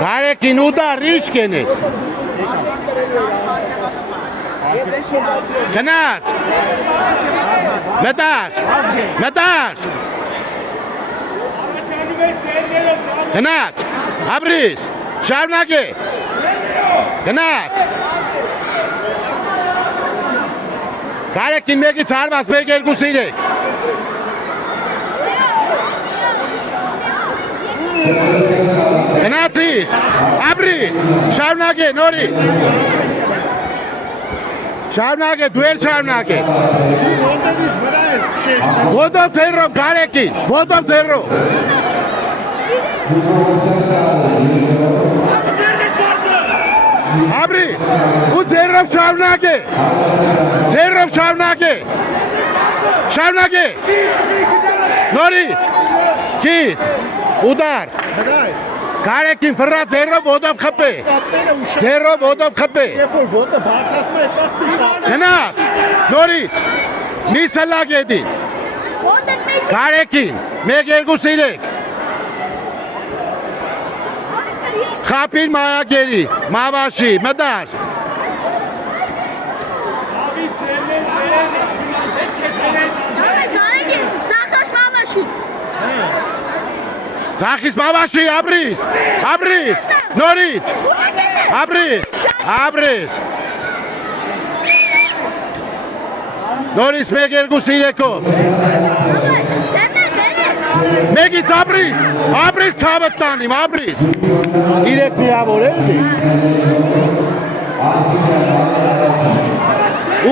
Կարեկին ուդար ինչ կենես Գնաց Մետար Գնաց Աբրիս Շարունակ է Գնաց Կարեկին մեկից հարված մեկ երկու սիրեք Գնացիր Աբրիս Շարունակ է նորից Շարունակ է դու էլ շարունակ է Ոտով ձեռով Կարեկին Ոտով ձեռով Աբրիս ու ձեռով շարունակ է Ձեռով շարունակ է Շարունակ է Նորից Քիչ Ուդար Կարեկին վրա ձեռով ոտով խփե Ձեռով ոտով խփե Գնաց Նորից մի սլակ եդին Կարեկին մեկ երկու սիրեք Խապին մայագերի Մավաշի Մդար Ձախիս Մավաշի Աբրիս Աբրիս Նորից Աբրիս Նորից մեկ երկու սիրեկով Մեկից Աբրիս ցավը տանիմ Աբրիս Իրեք միավոր էլ դի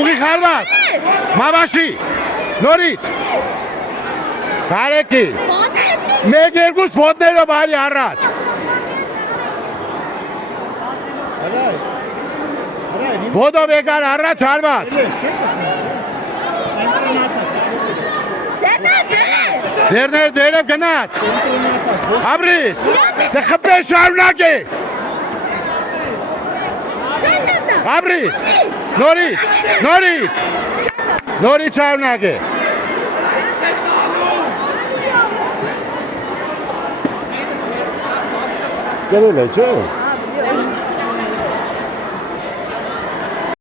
Ուղի խարված Մավաշի Նորից Կարեկին Մեկ երկուս ոտներով արի առաջ Ոտով եկար առաջ հարված Ձերներ դերև գնաց Աբրիս Դե խպե շարունակ է Աբրիս Նորից շարունակ է Գերել է չէ